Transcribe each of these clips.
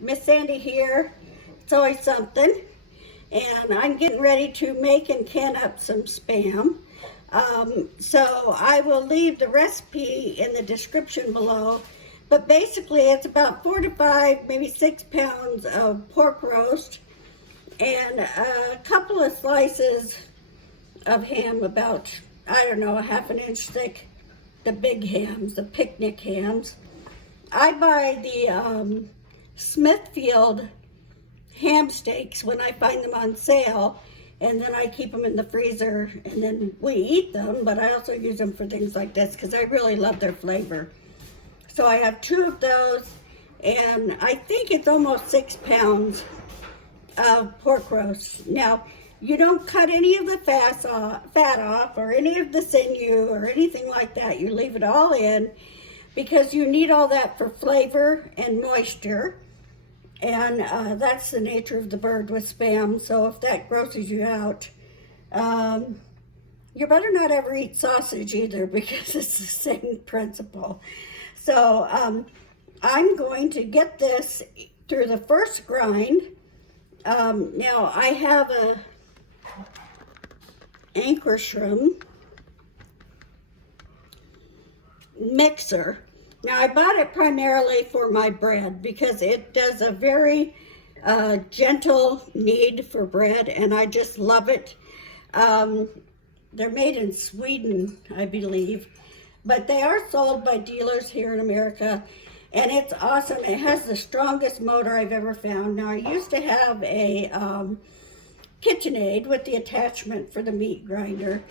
Miss Sandy here. It's always something. And I'm getting ready to make and can up some Spam. So I will leave the recipe in the description below. But basically it's about 4 to 5, maybe 6 pounds of pork roast and a couple of slices of ham, about, I don't know, a half an inch thick. The big hams, the picnic hams. I buy the Smithfield ham steaks when I find them on sale, and then I keep them in the freezer, and then we eat them, but I also use them for things like this because I really love their flavor. So I have 2 of those, and I think it's almost 6 pounds of pork roast. Now, you don't cut any of the fat off or any of the sinew or anything like that. You leave it all in because you need all that for flavor and moisture. And that's the nature of the bird with Spam. So if that grosses you out, you better not ever eat sausage either because it's the same principle. So I'm going to get this through the first grind. Now I have a Ankerstrom mixer. Now I bought it primarily for my bread because it does a very gentle knead for bread, and I just love it. They're made in Sweden, I believe, but they are sold by dealers here in America, and it's awesome. It has the strongest motor I've ever found. Now I used to have a KitchenAid with the attachment for the meat grinder,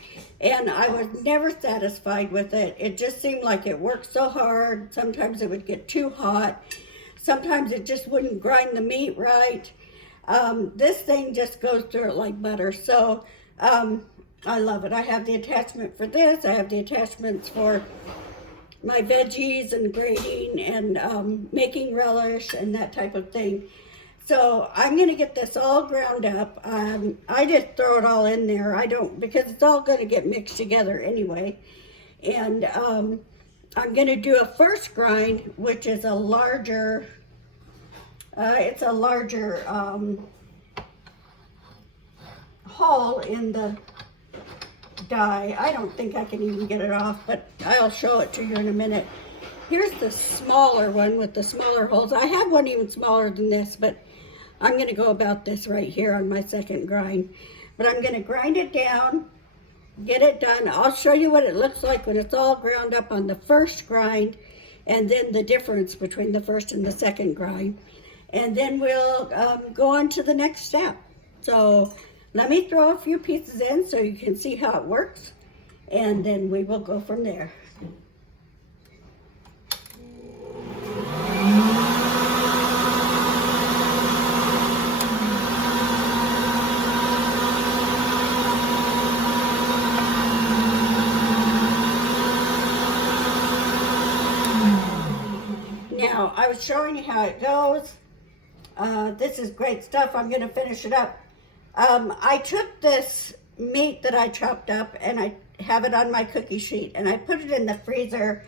and I was never satisfied with it. It just seemed like it worked so hard. Sometimes it would get too hot. Sometimes it just wouldn't grind the meat right. This thing just goes through it like butter. So I love it. I have the attachment for this. I have the attachments for my veggies and grating and making relish and that type of thing. So I'm going to get this all ground up. I just throw it all in there. I don't, because it's all going to get mixed together anyway. And I'm going to do a first grind, which is a larger, it's a larger hole in the die. I don't think I can even get it off, but I'll show it to you in a minute. Here's the smaller one with the smaller holes. I have one even smaller than this, but I'm going to go about this right here on my second grind. But I'm going to grind it down, get it done. I'll show you what it looks like when it's all ground up on the first grind, and then the difference between the first and the second grind. And then we'll go on to the next step. So let me throw a few pieces in so you can see how it works, and then we will go from there. Now, I was showing you how it goes. This is great stuff. I'm going to finish it up. I took this meat that I chopped up and I have it on my cookie sheet, and I put it in the freezer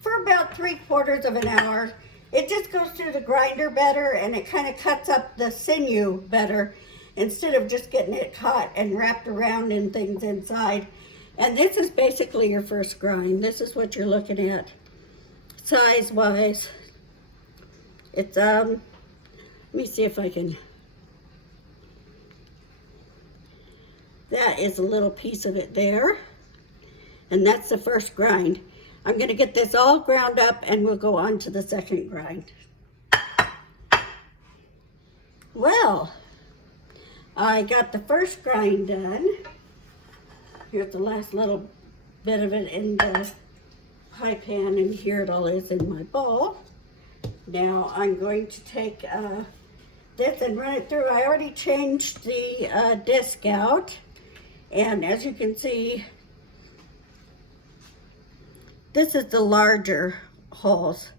for about 3/4 of an hour. It just goes through the grinder better, and it kind of cuts up the sinew better instead of just getting it caught and wrapped around in things inside. And this is basically your first grind. This is what you're looking at size wise. It's let me see if I can. That is a little piece of it there, and that's the first grind. I'm going to get this all ground up, and we'll go on to the second grind. Well, I got the first grind done. Here's the last little bit of it in the pie pan, and here it all is in my bowl. Now I'm going to take this and run it through. I already changed the disc out, and as you can see, this is the larger holes,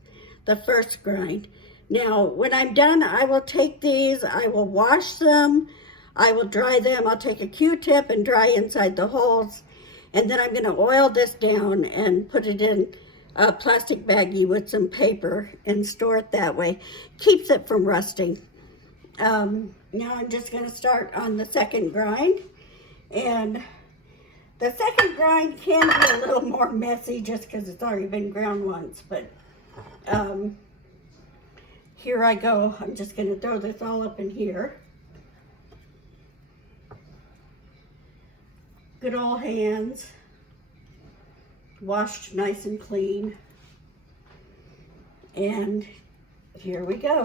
the first grind. Now when I'm done, I will take these, I will wash them, I will dry them. I'll take a Q-tip and dry inside the holes, and then I'm going to oil this down and put it in a plastic baggie with some paper and store it that way. Keeps it from rusting. Now I'm just going to start on the second grind. And the second grind can be a little more messy just because it's already been ground once. But here I go. I'm just going to throw this all up in here. Good old hands. Washed nice and clean. And here we go.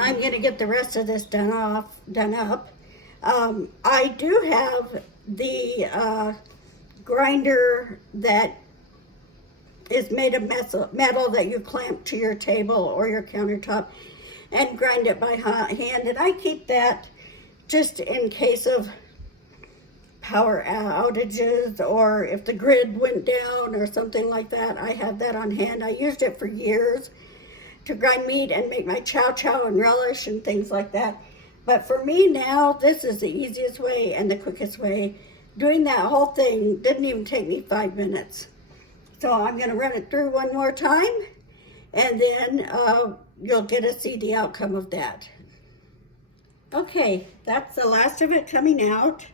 I'm going to get the rest of this done up. I do have the grinder that is made of metal that you clamp to your table or your countertop and grind it by hand. And I keep that just in case of power outages or if the grid went down or something like that. I have that on hand. I used it for years to grind meat and make my chow chow and relish and things like that. But for me now, this is the easiest way and the quickest way. Doing that whole thing didn't even take me 5 minutes. So I'm going to run it through one more time, and then you'll get to see the outcome of that. Okay, that's the last of it coming out.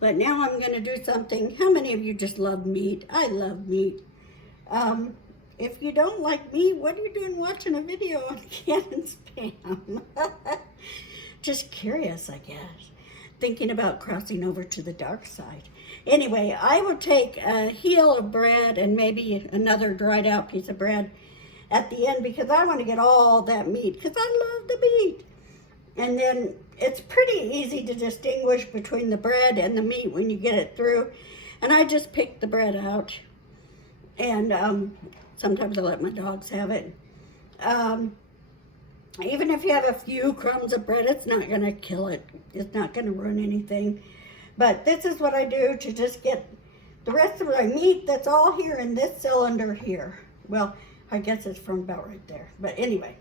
But now I'm going to do something. How many of you just love meat? I love meat. If you don't like meat, what are you doing watching a video on Can Spam? Just curious, I guess. Thinking about crossing over to the dark side. Anyway, I would take a heel of bread and maybe another dried out piece of bread at the end because I want to get all that meat because I love the meat. And then it's pretty easy to distinguish between the bread and the meat when you get it through. And I just pick the bread out. And sometimes I let my dogs have it. Even if you have a few crumbs of bread, it's not going to kill it. It's not going to ruin anything. But this is what I do to just get the rest of my meat that's all here in this cylinder here. Well, I guess it's from about right there. But anyway,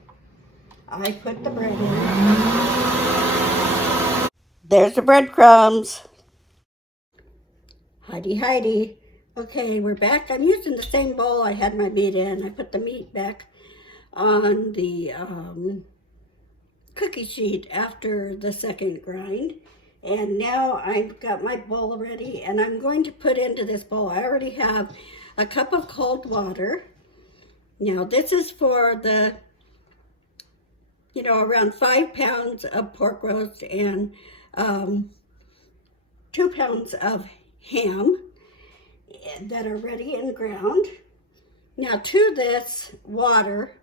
I put the bread in. There's the breadcrumbs. Heidi. Okay, we're back. I'm using the same bowl I had my meat in. I put the meat back on the cookie sheet after the second grind. And now I've got my bowl ready, and I'm going to put into this bowl. I already have a cup of cold water. Now this is for the, around 5 pounds of pork roast and 2 pounds of ham that are ready and ground. Now to this water,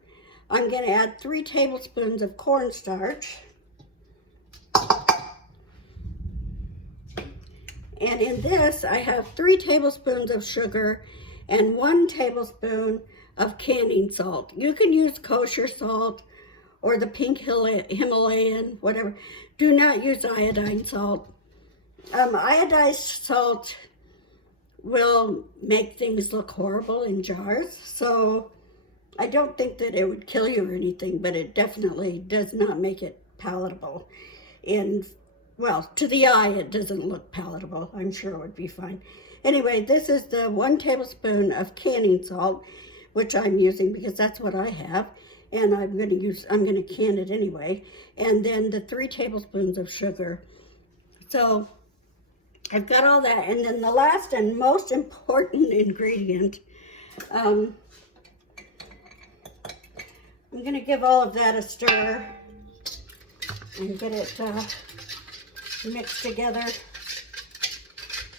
I'm going to add 3 tablespoons of cornstarch. And in this, I have 3 tablespoons of sugar and 1 tablespoon of canning salt. You can use kosher salt or the pink Himalayan, whatever. Do not use iodine salt. Iodized salt will make things look horrible in jars. So I don't think that it would kill you or anything, but it definitely does not make it palatable. Well, to the eye, it doesn't look palatable. I'm sure it would be fine. Anyway, this is the 1 tablespoon of canning salt, which I'm using because that's what I have. And I'm going to can it anyway. And then the 3 tablespoons of sugar. So I've got all that. And then the last and most important ingredient, I'm going to give all of that a stir and get it mixed together.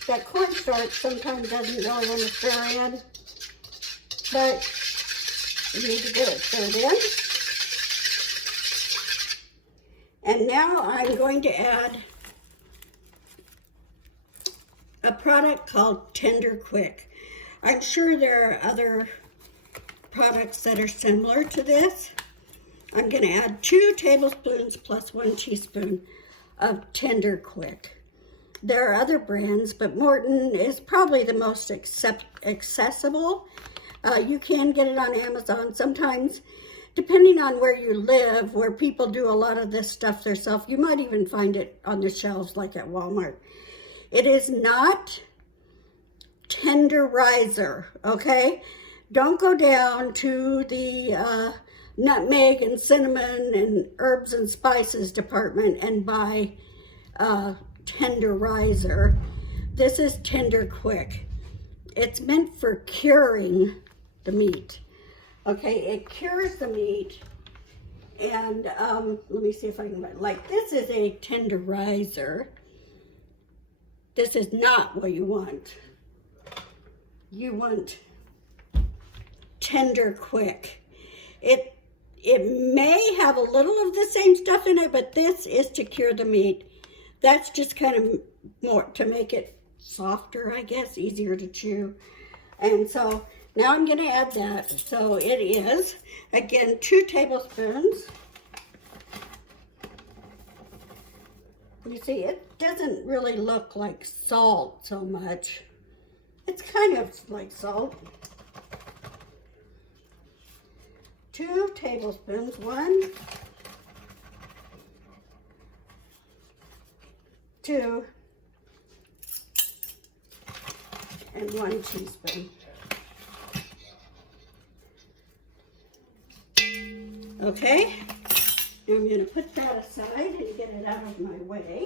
That cornstarch sometimes doesn't really want to stir in, but you need to get it stirred in. And now I'm going to add a product called Tender Quick. I'm sure there are other products that are similar to this. I'm going to add 2 tablespoons plus 1 teaspoon of Tender Quick. There are other brands, but Morton is probably the most accessible. You can get it on Amazon. Sometimes, depending on where you live, where people do a lot of this stuff themselves, you might even find it on the shelves like at Walmart. It is not tenderizer, okay? Don't go down to the nutmeg and cinnamon and herbs and spices department and buy tenderizer. This is Tender Quick. It's meant for curing the meat. Okay, it cures the meat. And let me see if I can, like, this is a tenderizer. This is not what you want. You want Tender Quick. It may have a little of the same stuff in it, but this is to cure the meat. That's just kind of more to make it softer, I guess, easier to chew. And so now I'm going to add that. So it is, again, 2 tablespoons. You see, it doesn't really look like salt so much. It's kind of like salt. 2 tablespoons, 1, 2, and 1 teaspoon. Okay, now I'm going to put that aside and get it out of my way.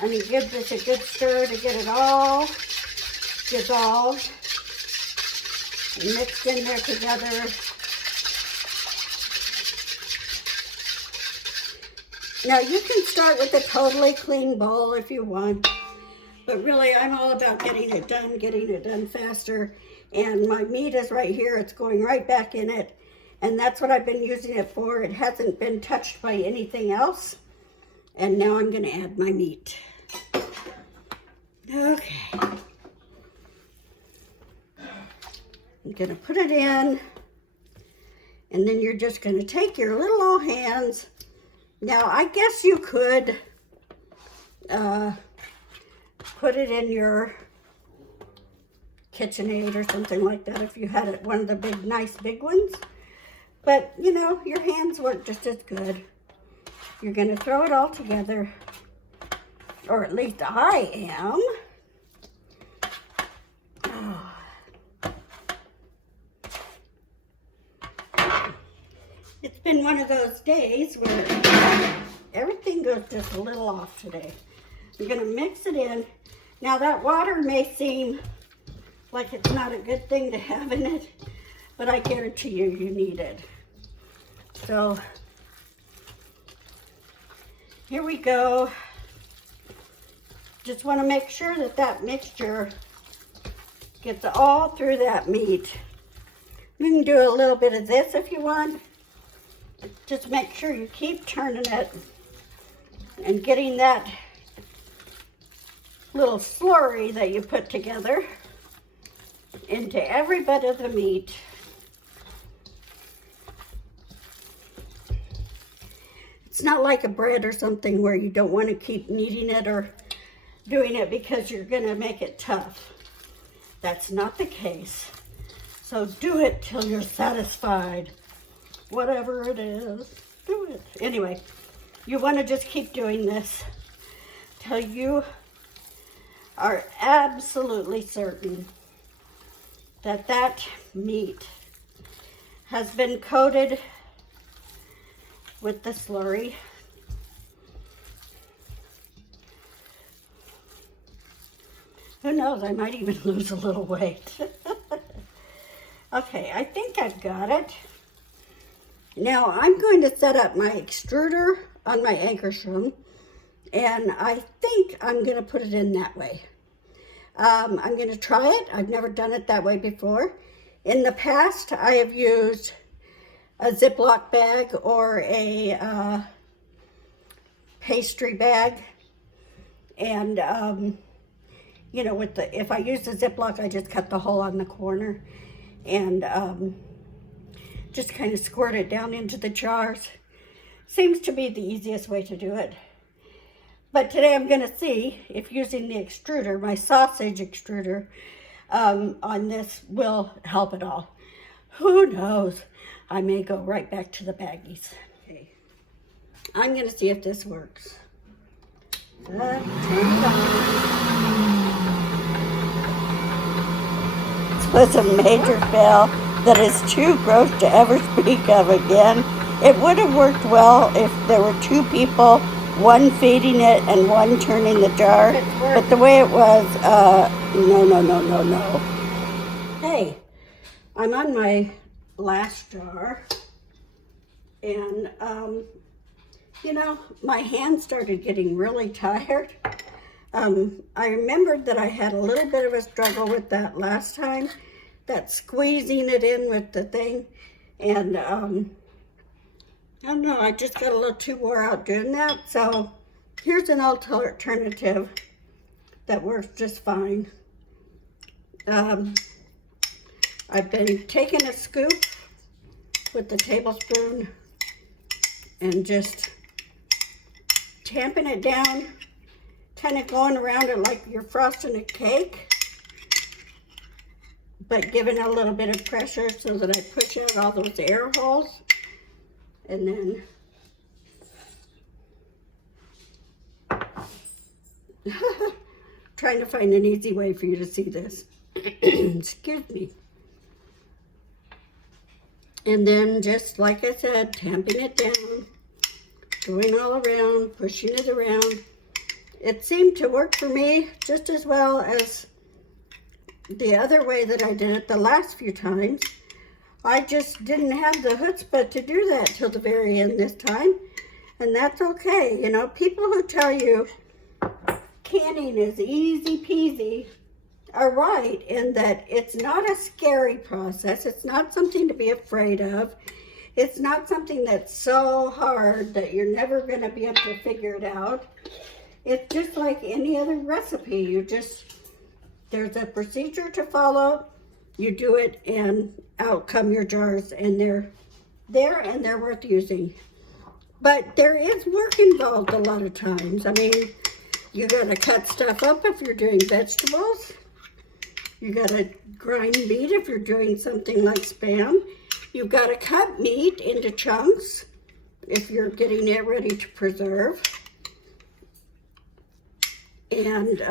I'm going to give this a good stir to get it all dissolved and mixed in there together. Now you can start with a totally clean bowl if you want, but really I'm all about getting it done faster. And my meat is right here, it's going right back in it, and that's what I've been using it for. It hasn't been touched by anything else. And now I'm going to add my meat. Okay. I'm going to put it in, and then you're just going to take your little old hands. Now, I guess you could put it in your KitchenAid or something like that if you had it, one of the big, nice big ones. But, you know, your hands work just as good. You're going to throw it all together, or at least I am. Oh. It's been one of those days where everything goes just a little off today. I'm going to mix it in. Now that water may seem like it's not a good thing to have in it, but I guarantee you, you need it. So here we go. Just want to make sure that that mixture gets all through that meat. You can do a little bit of this if you want. Just make sure you keep turning it and getting that little slurry that you put together into every bit of the meat. It's not like a bread or something where you don't want to keep kneading it or doing it because you're going to make it tough. That's not the case. So do it till you're satisfied. Whatever it is, do it. Anyway, you want to just keep doing this till you are absolutely certain that that meat has been coated with the slurry. Who knows, I might even lose a little weight. Okay, I think I've got it. Now I'm going to set up my extruder on my anchor shroom, and I think I'm going to put it in that way. I'm going to try it. I've never done it that way before. In the past, I have used a Ziploc bag or a pastry bag. And, you know, if I use the Ziploc, I just cut the hole on the corner and just kind of squirt it down into the jars. Seems to be the easiest way to do it. But today I'm going to see if using the extruder, my sausage extruder, on this will help at all. Who knows? I may go right back to the baggies. Okay. I'm going to see if this works. Turn it on. This was a major fail that is too gross to ever speak of again. It would have worked well if there were two people, one feeding it and one turning the jar. But the way it was, no. Hey, I'm on my last jar. And, you know, my hands started getting really tired. I remembered that I had a little bit of a struggle with that last time, that squeezing it in with the thing. And, I don't know, I just got a little too wore out doing that. So here's an alternative that works just fine. I've been taking a scoop with the tablespoon and just tamping it down, kind of going around it like you're frosting a cake, but giving it a little bit of pressure so that I push out all those air holes. And then trying to find an easy way for you to see this. Excuse me. And then just like I said, tamping it down, going all around, pushing it around. It seemed to work for me just as well as the other way that I did it the last few times. I just didn't have the chutzpah to do that till the very end this time. And that's okay. You know, people who tell you canning is easy peasy are right in that it's not a scary process. It's not something to be afraid of. It's not something that's so hard that you're never going to be able to figure it out. It's just like any other recipe. There's a procedure to follow. You do it and out come your jars, and they're there and they're worth using. But there is work involved a lot of times. I mean, you gotta cut stuff up if you're doing vegetables. You gotta grind meat if you're doing something like Spam. You've gotta cut meat into chunks if you're getting it ready to preserve. And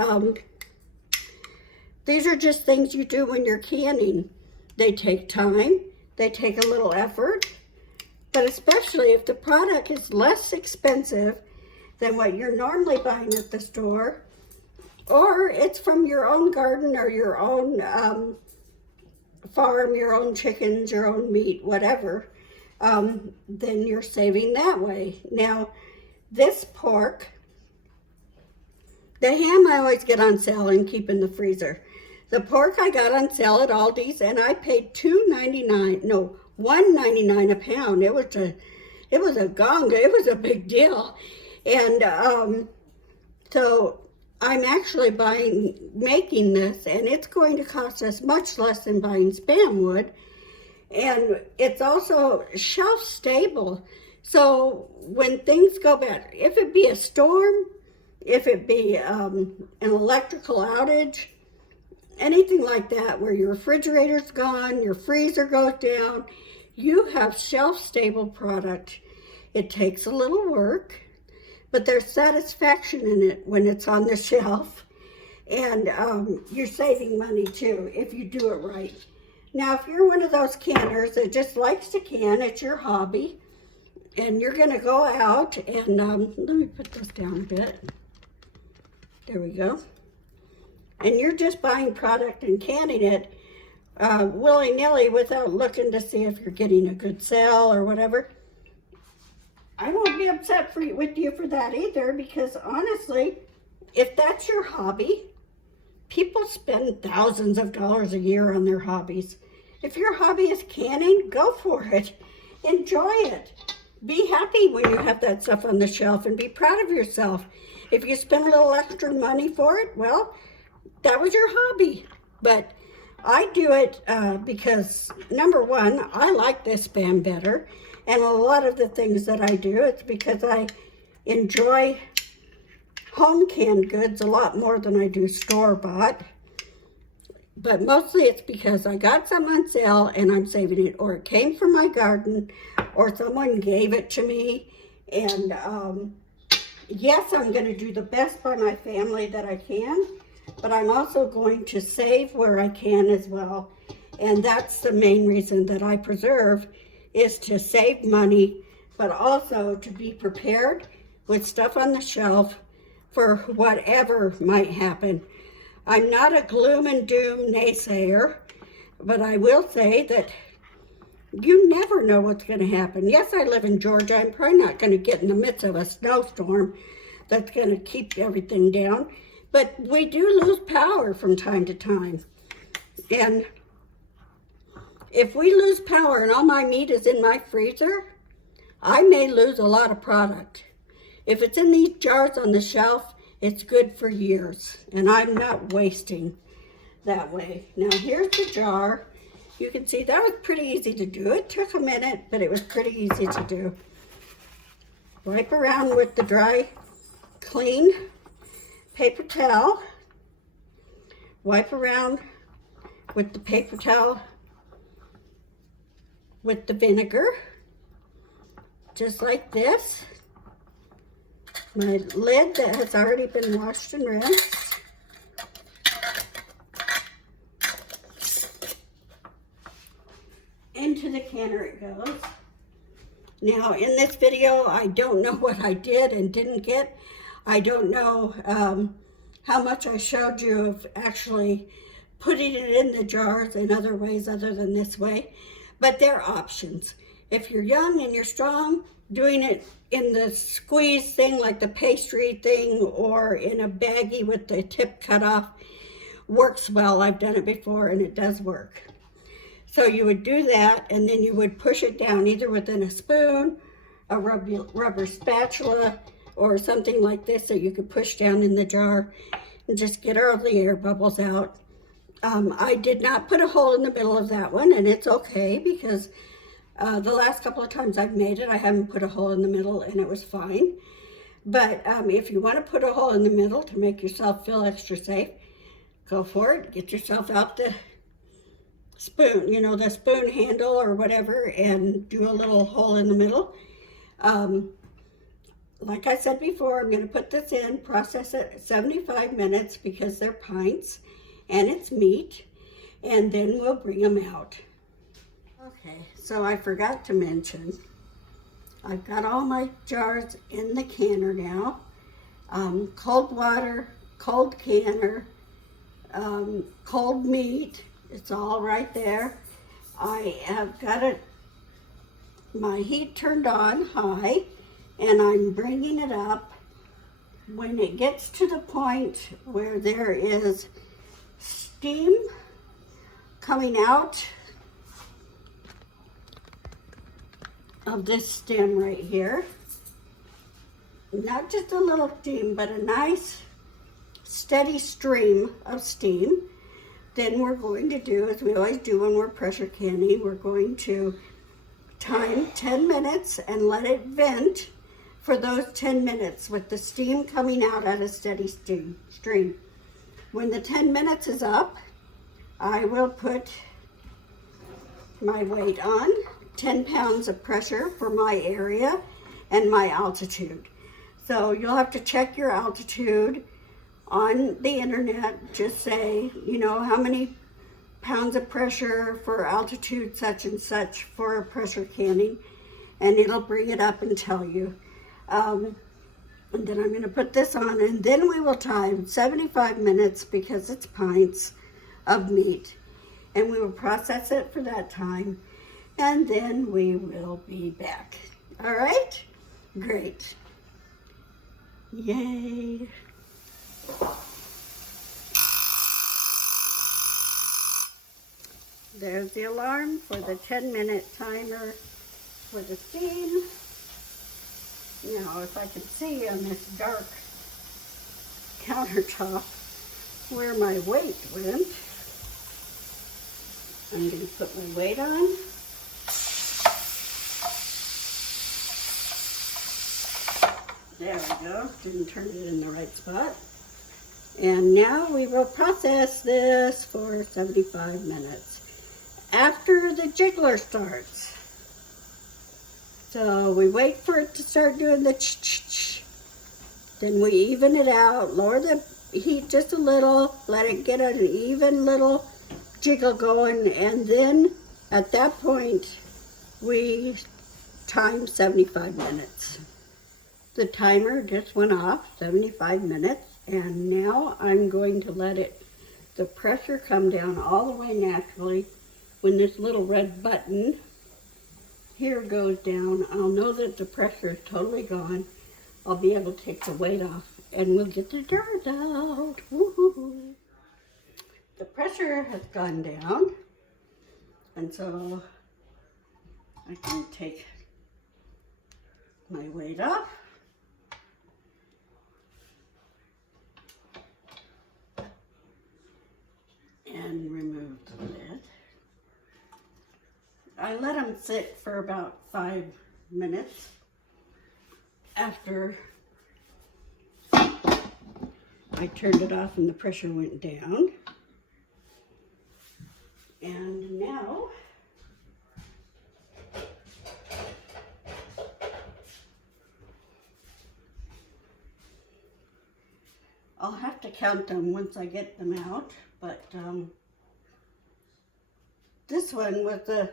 these are just things you do when you're canning. They take time, they take a little effort, but especially if the product is less expensive than what you're normally buying at the store, or it's from your own garden or your own farm, your own chickens, your own meat, whatever, then you're saving that way. Now, this pork, the ham I always get on sale and keep in the freezer. The pork I got on sale at Aldi's, and I paid $1.99 a pound. It was a gong. It was a big deal. And so I'm actually making this, and it's going to cost us much less than buying Spam would. And it's also shelf stable. So when things go bad, if it be a storm, if it be an electrical outage, anything like that, where your refrigerator's gone, your freezer goes down, you have shelf-stable product. It takes a little work, but there's satisfaction in it when it's on the shelf. And you're saving money too, if you do it right. Now, if you're one of those canners that just likes to can, it's your hobby, and you're gonna go out and, let me put this down a bit. There we go. And you're just buying product and canning it willy-nilly without looking to see if you're getting a good sale or whatever. I won't be upset with you for that either, because honestly, if that's your hobby, people spend thousands of dollars a year on their hobbies. If your hobby is canning, go for it. enjoy it. Be happy when you have that stuff on the shelf and be proud of yourself. If you spend a little extra money for it, well, that was your hobby. But I do it because, number one, I like this Spam better. And a lot of the things that I do, it's because I enjoy home canned goods a lot more than I do store-bought. But mostly it's because I got some on sale and I'm saving it, or it came from my garden, or someone gave it to me. And yes, I'm going to do the best by my family that I can, but I'm also going to save where I can as well. And that's the main reason that I preserve, is to save money, but also to be prepared with stuff on the shelf for whatever might happen. I'm not a gloom and doom naysayer, but I will say that you never know what's going to happen. Yes, I live in Georgia. I'm probably not going to get in the midst of a snowstorm that's going to keep everything down, but we do lose power from time to time. And if we lose power and all my meat is in my freezer, I may lose a lot of product. If it's in these jars on the shelf, it's good for years, and I'm not wasting that way. Now here's the jar. You can see that was pretty easy to do. It took a minute, but it was pretty easy to do. Wipe around with the dry, clean paper towel. Wipe around with the paper towel with the vinegar, just like this. My lid that has already been washed and rinsed. Into the canner it goes. Now in this video, I don't know what I did and didn't get. I don't know how much I showed you of actually putting it in the jars in other ways other than this way. But there are options. If you're young and you're strong, doing it in the squeeze thing, like the pastry thing, or in a baggie with the tip cut off, works well. I've done it before and it does work. So you would do that, and then you would push it down either within a spoon, a rubber spatula, or something like this that you could push down in the jar and just get all the air bubbles out. I did not put a hole in the middle of that one, and it's okay because the last couple of times I've made it, I haven't put a hole in the middle and it was fine. But if you want to put a hole in the middle to make yourself feel extra safe, go for it. Get yourself out the spoon, you know, the spoon handle or whatever, and do a little hole in the middle. Like I said before, I'm going to put this in, process it 75 minutes because they're pints and it's meat, and then we'll bring them out. Okay, so I forgot to mention, I've got all my jars in the canner now. Cold water, cold canner, cold meat, it's all right there. I have got it, my heat turned on high, and I'm bringing it up. When it gets to the point where there is steam coming out of this stem right here, not just a little steam, but a nice steady stream of steam, then we're going to do, as we always do when we're pressure canning, we're going to time 10 minutes and let it vent for those 10 minutes with the steam coming out at a steady stream. When the 10 minutes is up, I will put my weight on, 10 pounds of pressure for my area and my altitude. So you'll have to check your altitude on the internet. Just say, you know, how many pounds of pressure for altitude such and such for pressure canning, and it'll bring it up and tell you. And then I'm going to put this on, and then we will time 75 minutes because it's pints of meat, and we will process it for that time, and then we will be back. All right? Great. Yay. There's the alarm for the 10-minute timer for the steam. Now, if I can see on this dark countertop where my weight went, I'm going to put my weight on. There we go. Didn't turn it in the right spot. And now we will process this for 75 minutes after the jiggler starts. So we wait for it to start doing the ch-ch-ch. Then we even it out, lower the heat just a little, let it get an even little jiggle going, and then at that point we time 75 minutes. The timer just went off, 75 minutes, and now I'm going to let the pressure come down all the way naturally. When this little red button here goes down, I'll know that the pressure is totally gone. I'll be able to take the weight off and we'll get the jars out. Woo-hoo-hoo. The pressure has gone down, and so I can take my weight off. And remove the lid. I let them sit for about 5 minutes after I turned it off and the pressure went down. And now I'll have to count them once I get them out, but this one was the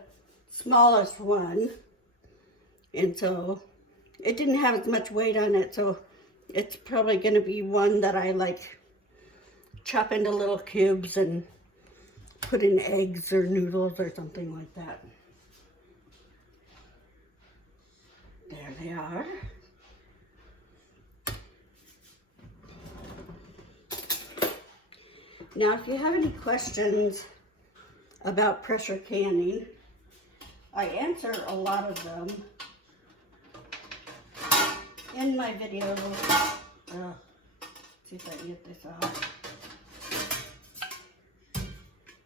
smallest one, and so it didn't have as much weight on it, so it's probably going to be one that I like chop into little cubes and put in eggs or noodles or something like that. There they are. Now, if you have any questions about pressure canning, I answer a lot of them in my video. See if I can get this off.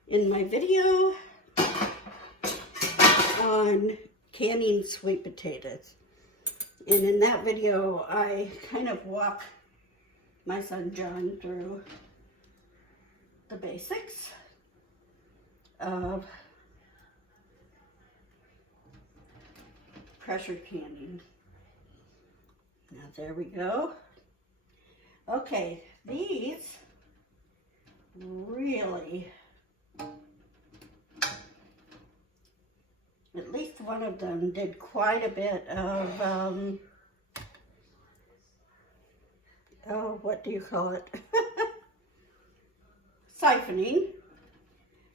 In my video on canning sweet potatoes. And in that video, I kind of walk my son John through the basics of pressure canning. Now there we go. Okay, these really, at least one of them did quite a bit of, oh, what do you call it? Siphoning.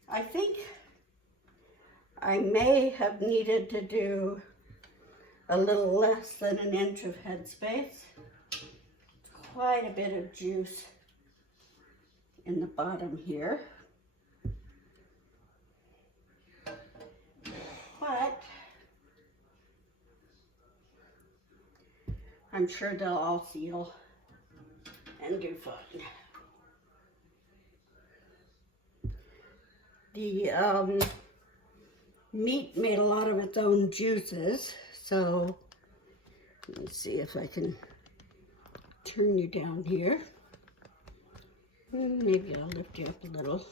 I think I may have needed to do a little less than an inch of headspace. Quite a bit of juice in the bottom here. But I'm sure they'll all seal and do fine. The meat made a lot of its own juices, so let me see if I can turn you down here. Maybe I'll lift you up a little.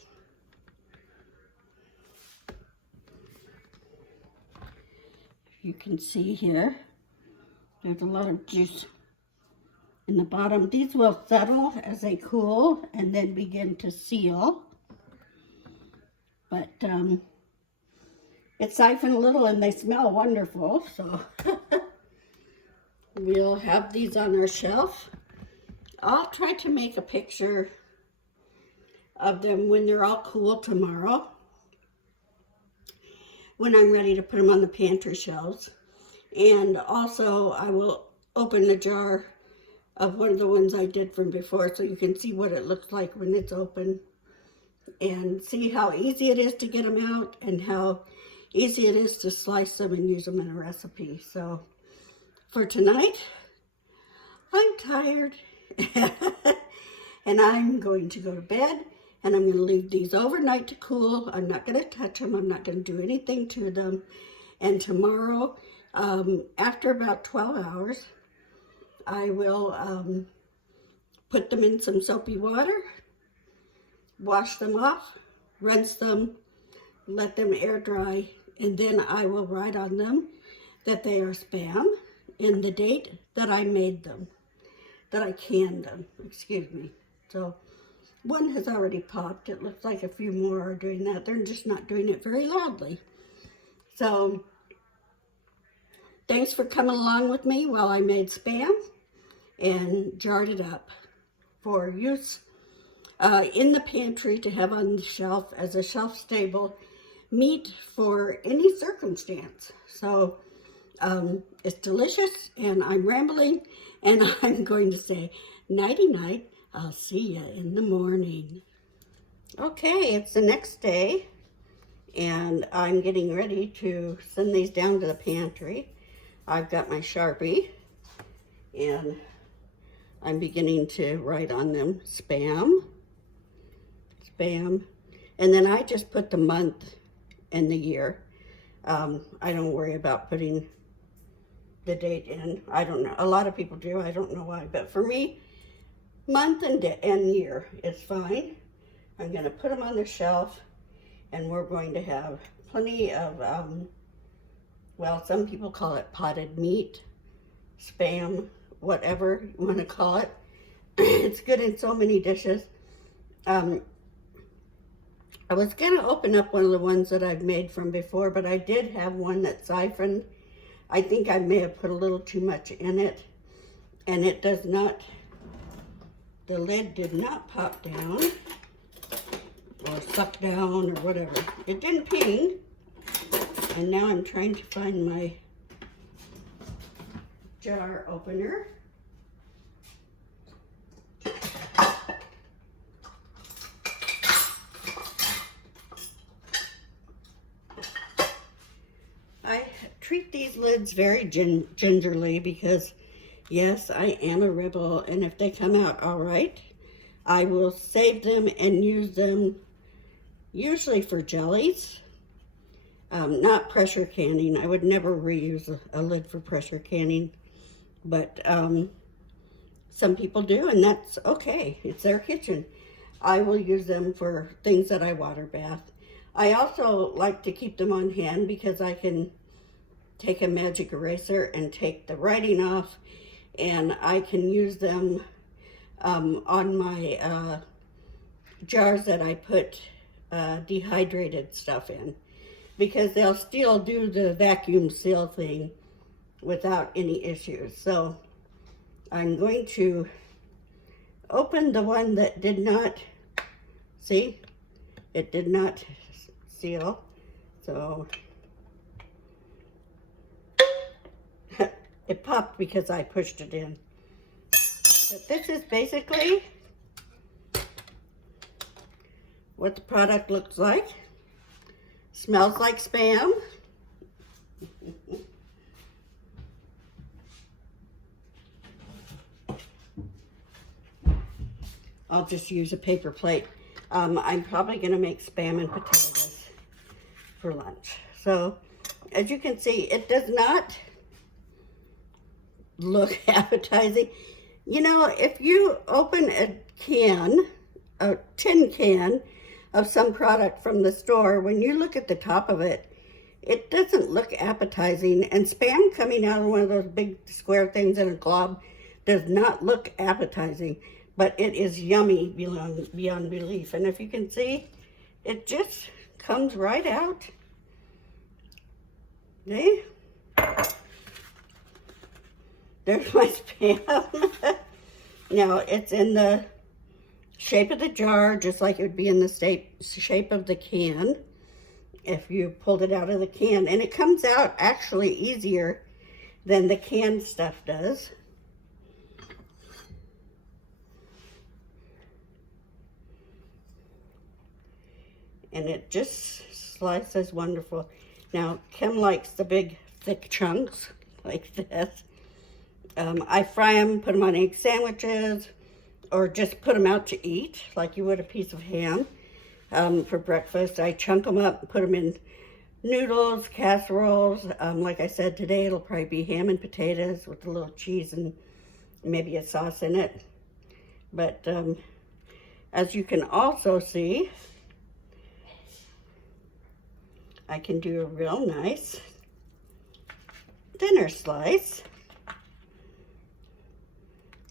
You can see here, there's a lot of juice in the bottom. These will settle as they cool and then begin to seal. But it siphoned a little and they smell wonderful, so we'll have these on our shelf. I'll try to make a picture of them when they're all cool tomorrow, when I'm ready to put them on the pantry shelves. And also I will open a jar of one of the ones I did from before so you can see what it looks like when it's open, and see how easy it is to get them out and how easy it is to slice them and use them in a recipe. So for tonight, I'm tired and I'm going to go to bed, and I'm going to leave these overnight to cool. I'm not going to touch them. I'm not going to do anything to them. And tomorrow, after about 12 hours, I will put them in some soapy water, wash them off, rinse them, let them air dry, and then I will write on them that they are Spam and the date that I made them, that I canned them, excuse me. So one has already popped. It looks like a few more are doing that. They're just not doing it very loudly. So thanks for coming along with me while I made Spam and jarred it up for use in the pantry to have on the shelf as a shelf-stable meat for any circumstance. So it's delicious, and I'm rambling, and I'm going to say nighty-night. I'll see you in the morning. Okay, it's the next day, and I'm getting ready to send these down to the pantry. I've got my Sharpie, and I'm beginning to write on them Spam, Spam, and then I just put the month and the year. I don't worry about putting the date in. I don't know. A lot of people do. I don't know why, but for me, month and year is fine. I'm going to put them on the shelf, and we're going to have plenty of, well, some people call it potted meat, Spam, whatever you want to call it. It's good in so many dishes. I was going to open up one of the ones that I've made from before, but I did have one that siphoned. I think I may have put a little too much in it, and it does not, the lid did not pop down or suck down or whatever. It didn't ping, and now I'm trying to find my jar opener. I treat these lids very gingerly because, yes, I am a rebel, and if they come out all right, I will save them and use them usually for jellies, not pressure canning. I would never reuse a lid for pressure canning, but some people do, and that's okay. It's their kitchen. I will use them for things that I water bath. I also like to keep them on hand because I can take a magic eraser and take the writing off, and I can use them on my jars that I put dehydrated stuff in, because they'll still do the vacuum seal thing without any issues. So I'm going to open the one that did not, see, it did not seal, so it popped because I pushed it in. But this is basically what the product looks like. Smells like Spam. I'll just use a paper plate. I'm probably going to make Spam and potatoes for lunch. So, as you can see, it does not look appetizing. You know, if you open a tin can of some product from the store, when you look at the top of it, it doesn't look appetizing. And Spam coming out of one of those big square things in a glob does not look appetizing, but it is yummy beyond belief. And if you can see, it just comes right out. See? There's my Spam. Now, it's in the shape of the jar, just like it would be in the shape of the can if you pulled it out of the can. And it comes out actually easier than the canned stuff does. And it just slices wonderful. Now, Kim likes the big, thick chunks like this. I fry them, put them on egg sandwiches, or just put them out to eat, like you would a piece of ham for breakfast. I chunk them up, put them in noodles, casseroles. Like I said, today it'll probably be ham and potatoes with a little cheese and maybe a sauce in it. But as you can also see, I can do a real nice thinner slice.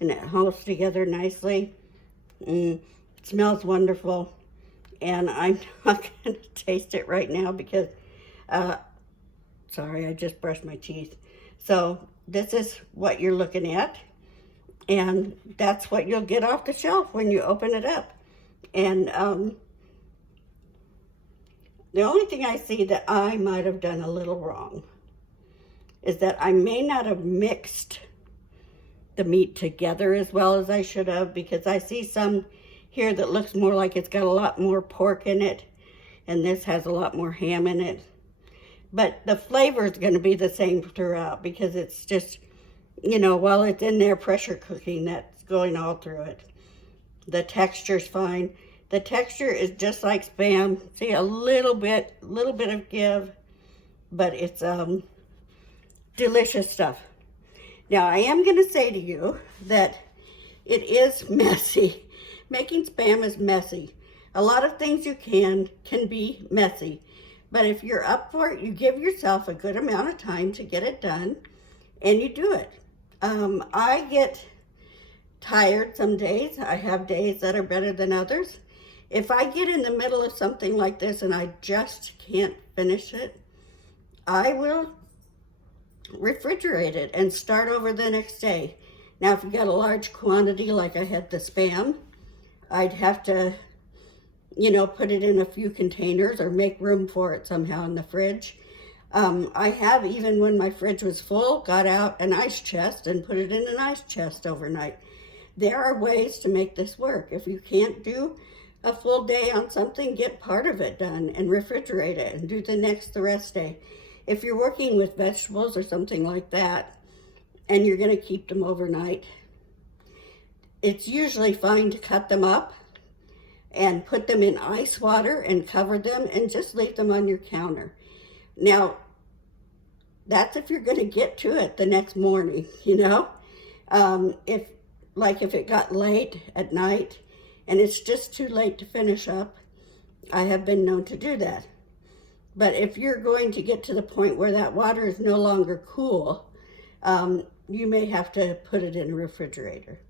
And it holds together nicely. It smells wonderful. And I'm not going to taste it right now because, sorry, I just brushed my teeth. So this is what you're looking at. And that's what you'll get off the shelf when you open it up. And the only thing I see that I might have done a little wrong is that I may not have mixed the meat together as well as I should have, because I see some here that looks more like it's got a lot more pork in it, and this has a lot more ham in it. But the flavor is going to be the same throughout, because it's just, you know, while it's in there pressure cooking, that's going all through it. The texture's fine. The texture is just like Spam. See, a little bit of give, but it's delicious stuff. Now, I am going to say to you that it is messy. Making Spam is messy. A lot of things you can be messy. But if you're up for it, you give yourself a good amount of time to get it done, and you do it. I get tired some days. I have days that are better than others. If I get in the middle of something like this and I just can't finish it, I will refrigerate it and start over the next day. Now, if you got a large quantity like I had the Spam, I'd have to, you know, put it in a few containers or make room for it somehow in the fridge. I have, even when my fridge was full, got out an ice chest and put it in an ice chest overnight. There are ways to make this work. If you can't do a full day on something, get part of it done and refrigerate it and do the rest day. If you're working with vegetables or something like that, and you're going to keep them overnight, it's usually fine to cut them up and put them in ice water and cover them and just leave them on your counter. Now, that's if you're going to get to it the next morning, you know. If it got late at night and it's just too late to finish up, I have been known to do that. But if you're going to get to the point where that water is no longer cool, you may have to put it in a refrigerator.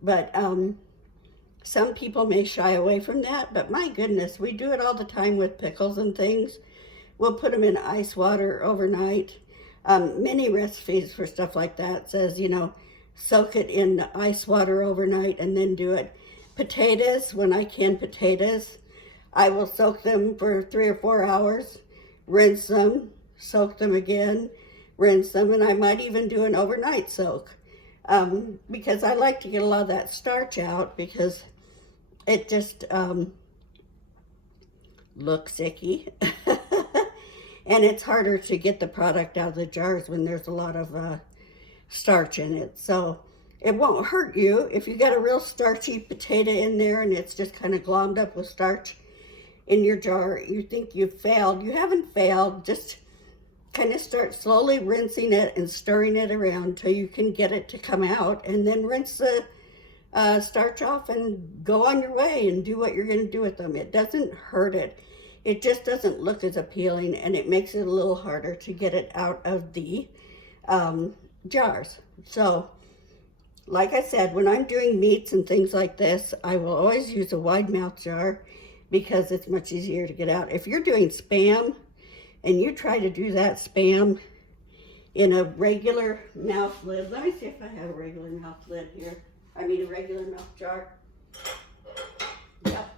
But some people may shy away from that, but my goodness, we do it all the time with pickles and things. We'll put them in ice water overnight. Many recipes for stuff like that says, you know, soak it in the ice water overnight and then do it. Potatoes, when I can potatoes, I will soak them for 3 or 4 hours, rinse them, soak them again, rinse them, and I might even do an overnight soak because I like to get a lot of that starch out, because it just looks icky. And it's harder to get the product out of the jars when there's a lot of starch in it. So it won't hurt you if you got a real starchy potato in there and it's just kind of glommed up with starch in your jar. You think you've failed. You haven't failed. Just kind of start slowly rinsing it and stirring it around until you can get it to come out, and then rinse the starch off and go on your way and do what you're going to do with them. It doesn't hurt it. It just doesn't look as appealing, and it makes it a little harder to get it out of the jars. So, like I said, when I'm doing meats and things like this, I will always use a wide mouth jar because it's much easier to get out. If you're doing Spam and you try to do that Spam in a regular mouth lid, let me see if I have a regular mouth lid here. I mean a regular mouth jar. Yep.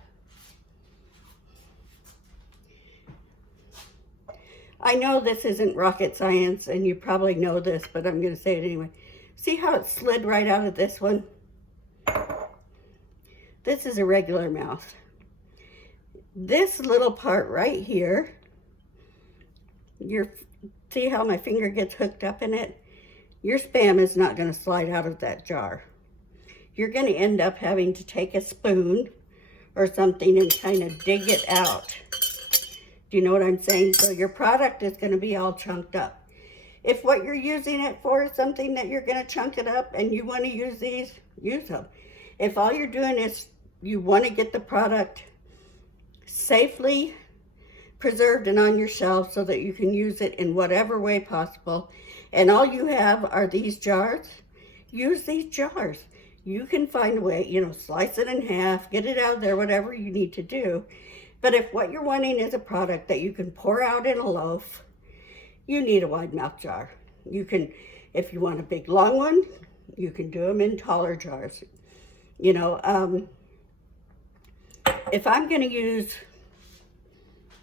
I know this isn't rocket science, and you probably know this, but I'm going to say it anyway. See how it slid right out of this one? This is a regular mouth. This little part right here See how my finger gets hooked up in it? Your Spam is not going to slide out of that jar. You're going to end up having to take a spoon or something and kind of dig it out. Do you know what I'm saying? So your product is going to be all chunked up. If what you're using it for is something that you're going to chunk it up and you want to use these, use them. If all you're doing is you want to get the product safely preserved and on your shelf so that you can use it in whatever way possible, and all you have are these jars, use these jars. You can find a way, you know, slice it in half, get it out of there, whatever you need to do. But if what you're wanting is a product that you can pour out in a loaf, you need a wide mouth jar. You can, if you want a big long one, you can do them in taller jars. You know, if I'm going to use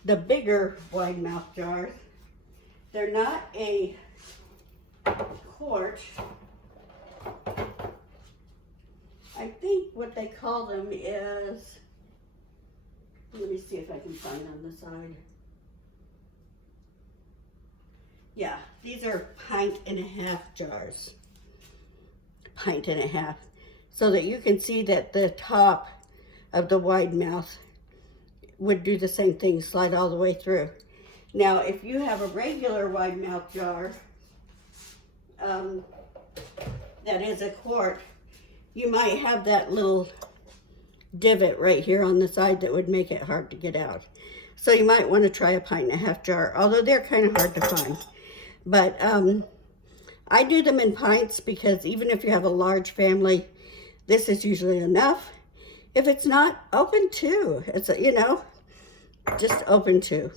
the bigger wide mouth jars, they're not a quart. I think what they call them is, let me see if I can find on the side. Yeah, these are 1.5 pint jars. 1.5 pint. So that you can see that the top of the wide mouth would do the same thing, slide all the way through. Now, if you have a regular wide mouth jar that is a quart, you might have that little divot right here on the side that would make it hard to get out. So you might want to try a 1.5 pint jar, although they're kind of hard to find. But I do them in pints because even if you have a large family, this is usually enough. If it's not, open two. It's, you know, just open two.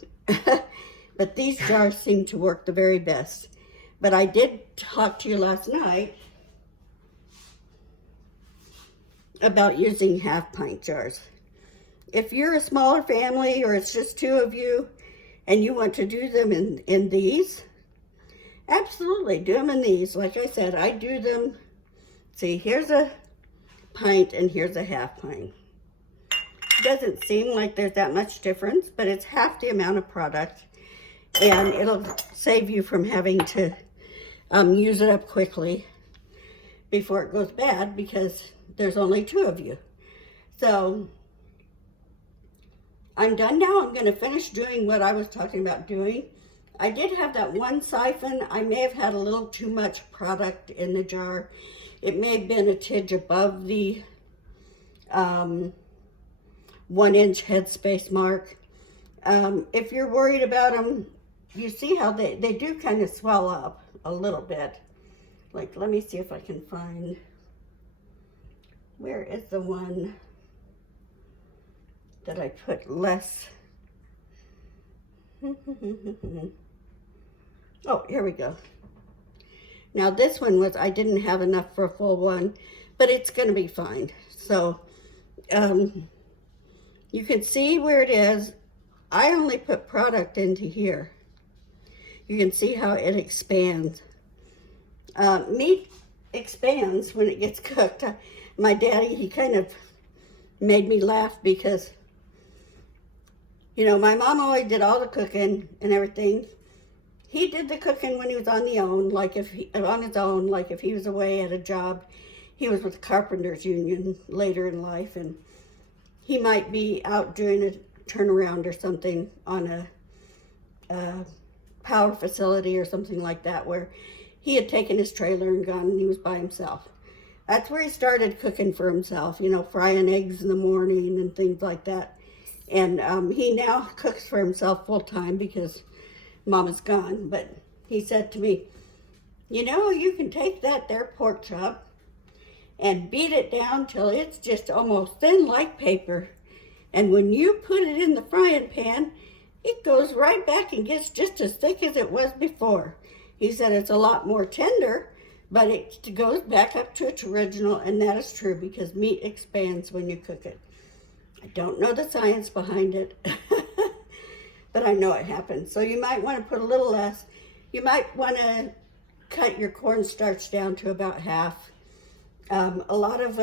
But these jars seem to work the very best. But I did talk to you last night about using 1/2 pint jars. If you're a smaller family or it's just two of you and you want to do them in these, absolutely do them in these. Like I said, I do them, see, here's a pint and here's a 1/2 pint. It doesn't seem like there's that much difference, but it's half the amount of product, and it'll save you from having to use it up quickly before it goes bad because there's only two of you. So I'm done now. I'm going to finish doing what I was talking about doing. I did have that one siphon. I may have had a little too much product in the jar. It may have been a tidge above the 1-inch headspace mark. If you're worried about them, you see how they do kind of swell up a little bit. Like, let me see if I can find, where is the one that I put less? Oh, here we go. Now this one was, I didn't have enough for a full one, but it's going to be fine. So you can see where it is. I only put product into here. You can see how it expands. Meat expands when it gets cooked. My daddy, he kind of made me laugh because, you know, my mom always did all the cooking and everything. He did the cooking when he was on his own, like if he was away at a job. He was with the Carpenters Union later in life, and he might be out doing a turnaround or something on a power facility or something like that, where he had taken his trailer and gone and he was by himself. That's where he started cooking for himself, you know, frying eggs in the morning and things like that. And he now cooks for himself full time because Mama's gone. But he said to me, you know, you can take that there pork chop and beat it down till it's just almost thin like paper. And when you put it in the frying pan, it goes right back and gets just as thick as it was before. He said it's a lot more tender, but it goes back up to its original, and that is true because meat expands when you cook it. I don't know the science behind it, but I know it happens. So you might want to put a little less. You might want to cut your cornstarch down to about half. A lot of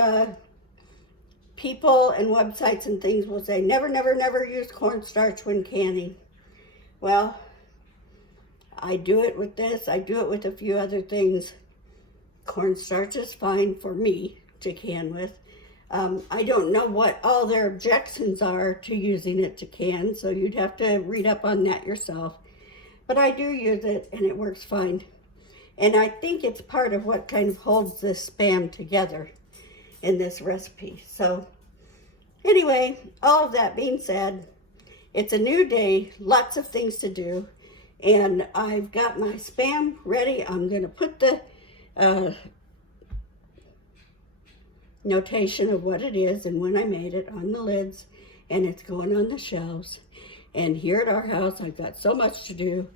people and websites and things will say, never, never, never use cornstarch when canning. Well, I do it with this. I do it with a few other things. Cornstarch is fine for me to can with. I don't know what all their objections are to using it to can, so you'd have to read up on that yourself. But I do use it, and it works fine. And I think it's part of what kind of holds this Spam together in this recipe. So anyway, all of that being said, it's a new day, lots of things to do, and I've got my Spam ready. I'm going to put the notation of what it is and when I made it on the lids, and it's going on the shelves. And here at our house, I've got so much to do,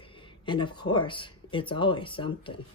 and of course, it's always something.